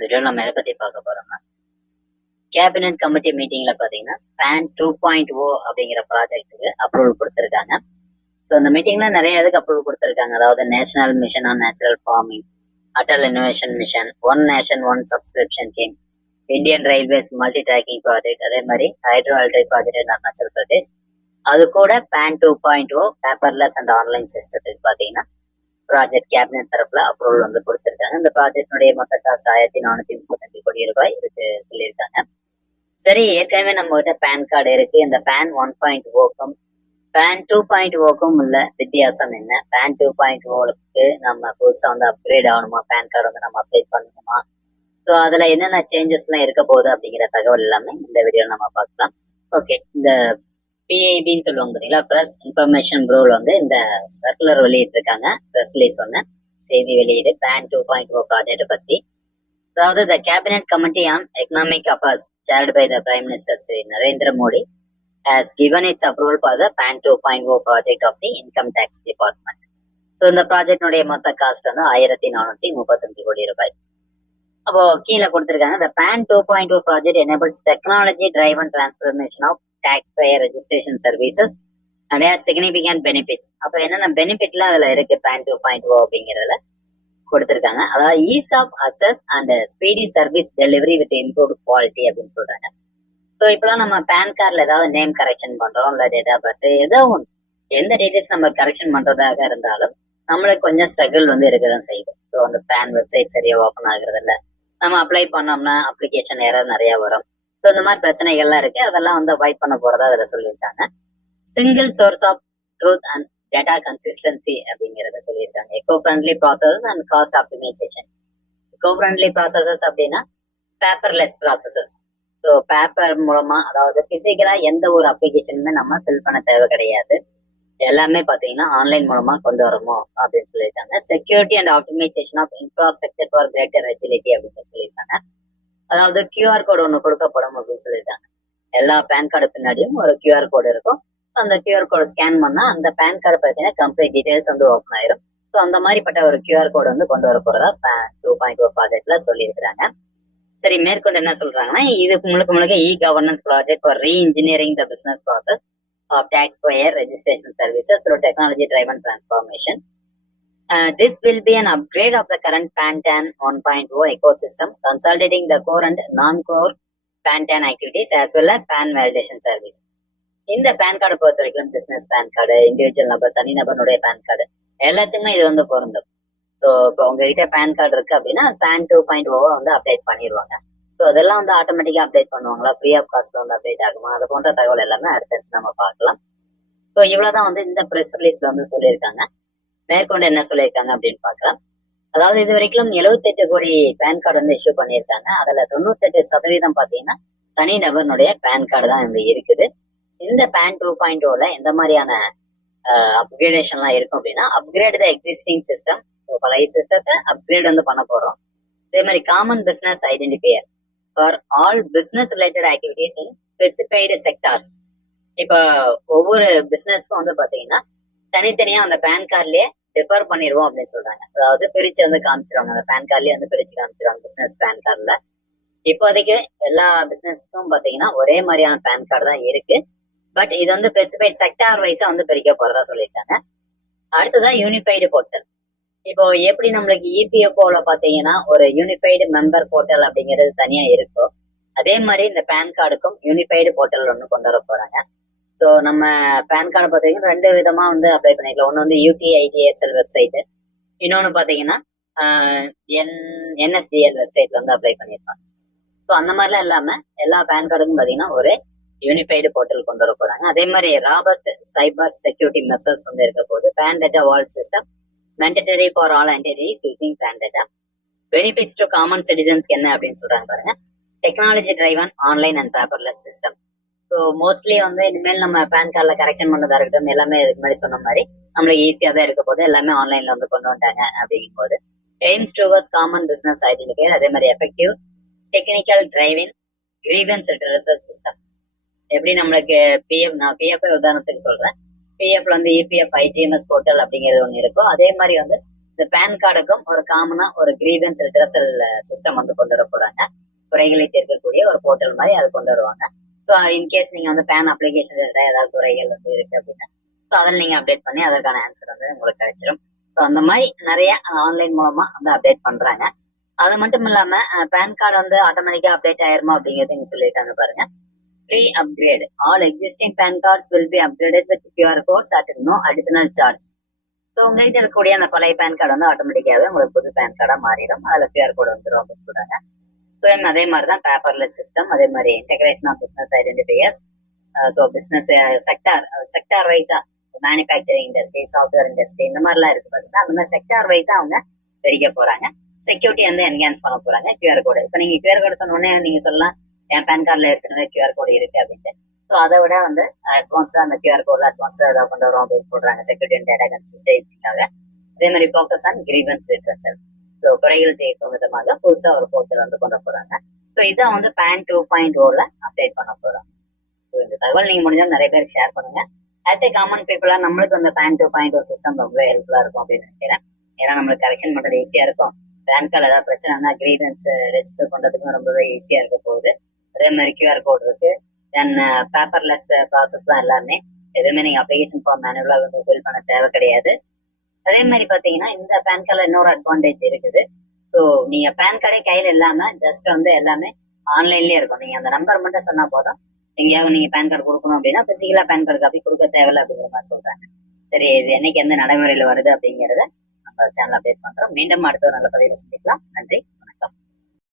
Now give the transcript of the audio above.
வீடியோவில் நம்ம எதை பற்றி பார்க்க போறோம்னா கேபினட் கமிட்டி மீட்டிங்ல பார்த்தீங்கன்னா பேன் டூ பாயிண்ட் ஓ அப்படிங்கிற ப்ராஜெக்ட்டுக்கு அப்ரூவல் கொடுத்துருக்காங்க. ஸோ இந்த மீட்டிங்ல நிறைய இதுக்கு அப்ரூவல் கொடுத்துருக்காங்க. அதாவது national mission on natural farming Atal innovation mission one nation one subscription scheme Indian railways multi tracking project அதே மாதிரி hydro electric project in Arunachal Pradesh அது கூட PAN two point O paperless and online சிஸ்டத்துக்கு பார்த்தீங்கன்னா project cabinet தரப்புல approval வந்து கொடுத்திருக்காங்க. இந்த ப்ராஜெக்டினுடைய மொத்த காஸ்ட் ஆயிரத்தி நானூத்தி முப்பத்தஞ்சு கோடி ரூபாய் இதுக்கு சொல்லியிருக்காங்க. சரி ஏற்கனவே நம்ம கிட்ட பேன் கார்டு இருக்கு. இந்த பேன் ஒன் பாயிண்ட் ஓக்கும் பேன் டூ பாயிண்ட் ஓக்கும் உள்ள வித்தியாசம் என்ன? பேன் டூ பாயிண்ட் ஓக்கு நம்ம புதுசா வந்து அப்கிரேட் ஆகணுமா? பேன் கார்டு வந்து நம்ம அப்டேட் பண்ணணுமா? ஸோ அதுல என்னென்ன சேஞ்சஸ் எல்லாம் இருக்க போகுது அப்படிங்கிற தகவல் எல்லாமே இந்த வீடியோ நம்ம பார்க்கலாம். ஓகே இந்த பிஐபின்னு சொல்லுவாங்க பார்த்தீங்களா ப்ரெஸ் இன்ஃபர்மேஷன் ப்ரோவில் வந்து இந்த சர்க்குலர் வெளியிட்டிருக்காங்க. ப்ரெஸ் ரிலீஸ் ஒன்று செய்தி வெளியீடு PAN two point O project பற்றி அதாவது the cabinet committee on economic affairs chaired by the prime minister Shri Narendra Modi has given its approval for the PAN two point O project of the income tax department so இந்த ப்ராஜெக்டினுடைய மொத்த cost வந்து ஆயிரத்தி நானூத்தி முப்பத்தஞ்சு கோடி ரூபாய். அப்போ கீழே கொடுத்துருக்காங்க the PAN 2.0 point O project enables technology driven transformation of taxpayer registration services. and நிறைய significant benefits. அப்போ என்னென்ன பெனிஃபிட்லாம் அதுல இருக்கு? பாயிண்ட் டூ பாயிண்ட் ஓ அப்படிங்கிறதுல கொடுத்துருக்காங்க. அதாவது ease of access and speedy service delivery with improved quality அப்படின்னு சொல்றாங்க. ஸோ இப்பெல்லாம் நம்ம பேன் கார்டில் ஏதாவது நேம் கரெக்ஷன் பண்றோம். இல்லை டேட் ஆஃப் பர்த் ஏதோ ஒன்று எந்த டீட்டெயில்ஸ் நம்ம கரெக்ஷன் பண்றதாக இருந்தாலும் நம்மளுக்கு கொஞ்சம் ஸ்ட்ரகிள் வந்து இருக்கதான் செய்யும். ஸோ அந்த பேன் வெப்சைட் சரியா ஓப்பன் ஆகுறது இல்ல நம்ம அப்ளை பண்ணோம்னா அப்ளிகேஷன் ஏற நிறைய வரும். ஸோ இந்த மாதிரி பிரச்சனைகள்லாம் இருக்கு. அதெல்லாம் வந்து அவாய்ட் பண்ண போறதா அதில் சொல்லியிருக்காங்க. Single source of truth and data consistency அப்படிங்கிறத சொல்லியிருக்காங்க. Eco friendly processes and cost optimisation eco friendly processes அப்படின்னா பேப்பர்லெஸ் ப்ராசஸஸ் ஸோ பேப்பர் மூலமா அதாவது பிசிக்கலா எந்த ஒரு அப்ளிகேஷனுமே நம்ம ஃபில் பண்ண தேவை கிடையாது. எல்லாமே பாத்தீங்கன்னா ஆன்லைன் மூலமா கொண்டு வரமோ அப்படின்னு சொல்லியிருக்காங்க. Security and optimisation of infrastructure for greater agility அப்படின்னு சொல்லியிருக்காங்க. அதாவது கியூஆர் கோடு ஒன்று கொடுக்கப்படும் அப்படின்னு சொல்லியிருக்காங்க எல்லா பேன் கார்டு பின்னாடியும் ஒரு கியூஆர் கோடு இருக்கும். அந்த கியூஆர் கோடு ஸ்கேன் பண்ணா அந்த பேன் கார்டு பார்த்தீங்கன்னா கம்ப்ளீட் டீடைல்ஸ் வந்து ஓப்பன் ஆயிரும். ஸோ அந்த மாதிரிப்பட்ட ஒரு கியூஆர் கோடு வந்து கொண்டு வர போறதா டூ பாயிண்ட் ஒரு ப்ராஜெக்ட்ல சொல்லியிருக்கிறாங்க. சரி மேற்கொண்டு என்ன சொல்றாங்கன்னா இது முழுக்க முழுக்க e governance project for re engineering the business process of tax payer registration services through technology driven transformation Uh, this will be an upgrade of the current PAN-TAN 1.0 ecosystem, consolidating the core and non-core PAN-TAN activities as well as PAN validation service. இந்த PAN card பொறுத்த வரைக்கும் business pan card individual நபர் தனிநபருடைய pan card எல்லாத்துக்குமே இது வந்து பொருந்தும். So இப்போ உங்ககிட்ட பேன் கார்டு இருக்கு அப்படின்னா பேன் டூ பாயிண்ட் ஓவை வந்து அப்டேட் பண்ணிடுவாங்க ஸோ அதெல்லாம் வந்து ஆட்டோமேட்டிக்காக அப்டேட் பண்ணுவாங்களா? ஃப்ரீ ஆஃப் காஸ்ட்ல வந்து அப்டேட் ஆகுமா? அது போன்ற தகவல் எல்லாமே அடுத்தடுத்து நம்ம பார்க்கலாம். ஸோ இவ்வளோதான் வந்து இந்த ப்ரெஸ் ரிலீஸ்ல வந்து சொல்லியிருக்காங்க. மேற்கொண்டு என்ன சொல்லியிருக்காங்க அப்படின்னு பார்க்கலாம். அதாவது இது வரைக்கும் எழுபத்தெட்டு கோடி பேன் கார்டு வந்து இஷ்யூ பண்ணியிருக்காங்க. அதுல தொண்ணூத்தெட்டு சதவீதம் பார்த்தீங்கன்னா தனி நபர்னுடைய பேன் கார்டு தான் இங்க இருக்குது. இந்த பேன் டூ பாயிண்ட் ஓல எந்த மாதிரியான அப்கிரேடேஷன்லாம் இருக்கும் அப்படின்னா அப்கிரேட் த எக்ஸிஸ்டிங் சிஸ்டம் பழைய சிஸ்டத்தை அப்கிரேட் வந்து பண்ண போறோம். இதே மாதிரி common business identifier for all business related activities in specified sectors இப்போ ஒவ்வொரு பிசினஸ்க்கும் வந்து பாத்தீங்கன்னா தனித்தனியா அந்த பேன் கார்ட்லயே ரெஃபர் பண்ணிடுவோம் அப்படின்னு சொல்றாங்க. அதாவது பிரிச்சு வந்து காமிச்சிருவாங்க. அந்த பேன் கார்ட்லயே வந்து பிரிச்சு காமிச்சிருவாங்க. பிசினஸ் பேன் கார்டுல இப்போதைக்கு எல்லா பிசினஸ்க்கும் பாத்தீங்கன்னா ஒரே மாதிரியான பேன் கார்டு தான் இருக்கு. பட் இது வந்து ஸ்பெசிஃபைட் செக்டார் வைஸா வந்து பிரிக்க போறதா சொல்லியிருக்காங்க. அடுத்ததான் யூனிஃபைடு போர்ட்டல் இப்போ எப்படி நம்மளுக்கு இபிஎஃப்ஓல பாத்தீங்கன்னா ஒரு யூனிஃபைடு மெம்பர் போர்ட்டல் அப்படிங்கிறது தனியா இருக்கோ அதே மாதிரி இந்த பேன் கார்டுக்கும் யூனிஃபைடு போர்ட்டல் ஒன்று கொண்டு வர போறாங்க. ஸோ நம்ம பேன் கார்டு பார்த்தீங்கன்னா ரெண்டு விதமா வந்து அப்ளை பண்ணிக்கலாம். ஒன்று வந்து யூடிஐடிஎஸ்எல் வெப்சைட்டு இன்னொன்று பார்த்தீங்கன்னா என் என்எஸ்டிஎல் வெப்சைட்ல வந்து அப்ளை பண்ணியிருப்பாங்க ஸோ அந்த மாதிரிலாம் இல்லாம எல்லா பேன் கார்டுக்கும் பார்த்தீங்கன்னா ஒரு யூனிஃபைடு போர்ட்டல் கொண்டு வர போறாங்க. அதே மாதிரி ராபஸ்ட் சைபர் செக்யூரிட்டி மெசர்ஸ் வந்து இருக்க போது PAN data vault system mandatory for all entities using PAN data benefits to common சிட்டிசன்ஸ்க்கு என்ன அப்படின்னு சொல்றாங்க பாருங்க. Technology driven online and paperless system so mostly வந்து இனிமேல் நம்ம பேன் கார்டில் கரெக்ஷன் பண்ணதா இருக்கட்டும் எல்லாமே இதுக்கு முன்னாடி சொன்ன மாதிரி நம்மளுக்கு ஈஸியாக தான் இருக்க போது எல்லாமே ஆன்லைன்ல வந்து கொண்டு வந்தாங்க அப்படிங்கும் போது. Aims towards common business identify அதே மாதிரி effective technical driving grievance result system எப்படி நம்மளுக்கு பிஎஃப் நான் பிஎஃப் உதாரணத்துக்கு சொல்றேன். பிஎஃப்ல வந்து இபிஎஃப் ஐஜிஎம்எஸ் போர்ட்டல் அப்படிங்கிறது ஒன்று இருக்கும். அதே மாதிரி வந்து இந்த பேன் கார்டுக்கும் ஒரு காமனா ஒரு கிரீவன்ஸ் ரிட்ரஸல் சிஸ்டம் வந்து கொண்டு வர போறாங்க. குறைகளை தீர்க்கக்கூடிய ஒரு போர்ட்டல் மாதிரி அது கொண்டு வருவாங்க. ஸோ இன்கேஸ் நீங்க வந்து பேன் அப்ளிகேஷன் ஏதாவது குறைகள் வந்து இருக்கு அப்படின்னா ஸோ அதில் நீங்க அப்டேட் பண்ணி அதற்கான ஆன்சர் வந்து உங்களுக்கு கிடைச்சிரும். ஸோ அந்த மாதிரி நிறைய ஆன்லைன் மூலமா வந்து அப்டேட் பண்றாங்க. அது மட்டும் இல்லாம பேன் கார்டு வந்து ஆட்டோமேட்டிக்கா அப்டேட் ஆயிருமா அப்படிங்கிறது நீங்க சொல்லியிருக்காங்க பாருங்க. Free upgrade all existing PAN cards will be upgraded with QR codes at no additional charge so உங்ககிட்ட இருக்கக்கூடிய அந்த பழைய பேன் கார்டு வந்து ஆட்டோமேட்டிக்காவே உங்களுக்கு புது பேன் கார்டா மாறிடும். அதுல கியூஆர் கோட் வந்துடும் அப்படின்னு சொல்றாங்க. ஸோ அதே மாதிரி தான் பேப்பர்லெஸ் சிஸ்டம் அதே மாதிரி integration of business identifiers so business sector sector வைஸா manufacturing industry software industry இந்த மாதிரிலாம் இருக்கு பாத்தீங்கன்னா அந்த மாதிரி செக்டார் வைஸா அவங்க பிரிக்க போறாங்க. செக்யூரிட்டி வந்து என்ஹான்ஸ் பண்ண போறாங்க கியூஆர் கோடு இப்போ நீங்க கியூஆர் கோடு சொன்ன உடனே நீங்க சொல்லலாம் என் பேன் கார்டில் ஏற்கனவே கியூஆர் கோடு இருக்கு அப்படின்ட்டு. ஸோ அதை விட வந்து அட்வான்ஸா அந்த கியூஆர் கோட்ல அட்வான்ஸ் ஏதாவது கொண்டு வரும் அப்படின்னு சொல்றாங்க செக்யூரிட்டி அண்ட் டேட்டா கன்சிஸ்டன்சிக்காக அதே மாதிரி ஃபோக்கஸ் ஆன் கிரீவன்ஸ் ரிட்ரஸல் குறைகள் தீர்க்கும் விதமாக புதுசா ஒரு போர்ட்டல் வந்து கொண்டு போறாங்க. ஸோ இதான் வந்து பேன் டூ பாயிண்ட் ஓவில் அப்டேட் பண்ண போறோம். ஸோ இந்த தகவல் நீங்க முடிஞ்சால் நிறைய பேருக்கு ஷேர் பண்ணுங்க. ஆஸ் ஏ காமன் பீப்புளா நம்மளுக்கு அந்த பேன் டூ பாயிண்ட் ஒரு சிஸ்டம் ரொம்ப ஹெல்ப்ஃபுல்லா இருக்கும் அப்படின்னு நினைக்கிறேன். ஏன்னா நம்மளுக்கு கரெக்ஷன் பண்ணுறது ஈஸியாக இருக்கும். பேன் கார்டு ஏதாவது பிரச்சனைனா கிரீவன்ஸ் ரெஜிஸ்டர் பண்ணுறதுக்கும் ரொம்பவே ஈஸியாக இருக்க போகுது. அதே மாதிரி கியூஆர் கோட் இருக்கு. தென் பேப்பர்லெஸ் ப்ராசஸ் தான் எல்லாமே. எதுவுமே நீங்க அப்ளிகேஷன் ஃபார்ம் மேனுவலாக வந்து ஃபில் பண்ண தேவை கிடையாது. அதே மாதிரி பாத்தீங்கன்னா இந்த பேன் கார்டில் இன்னொரு அட்வான்டேஜ் இருக்குது. ஸோ நீங்க பேன் கார்டே கையில இல்லாம ஜஸ்ட் வந்து எல்லாமே ஆன்லைன்லயே இருக்கும். நீங்க அந்த நம்பர் மட்டும் சொன்னா போதும். எங்கேயாவது நீங்க பேன் கார்டு கொடுக்கணும் அப்படின்னா பிசிக்கலா பேன் கார்டு காப்பி கொடுக்க தேவையில்ல அப்படிங்கிற மாதிரி சொல்றாங்க. சரி இது என்னைக்கு எந்த நடைமுறையில வருது அப்படிங்கறத நம்ம சேனல் அப்டேட் பண்றோம். மீண்டும் அடுத்த ஒரு நல்ல பதிவில் சந்திக்கலாம். நன்றி.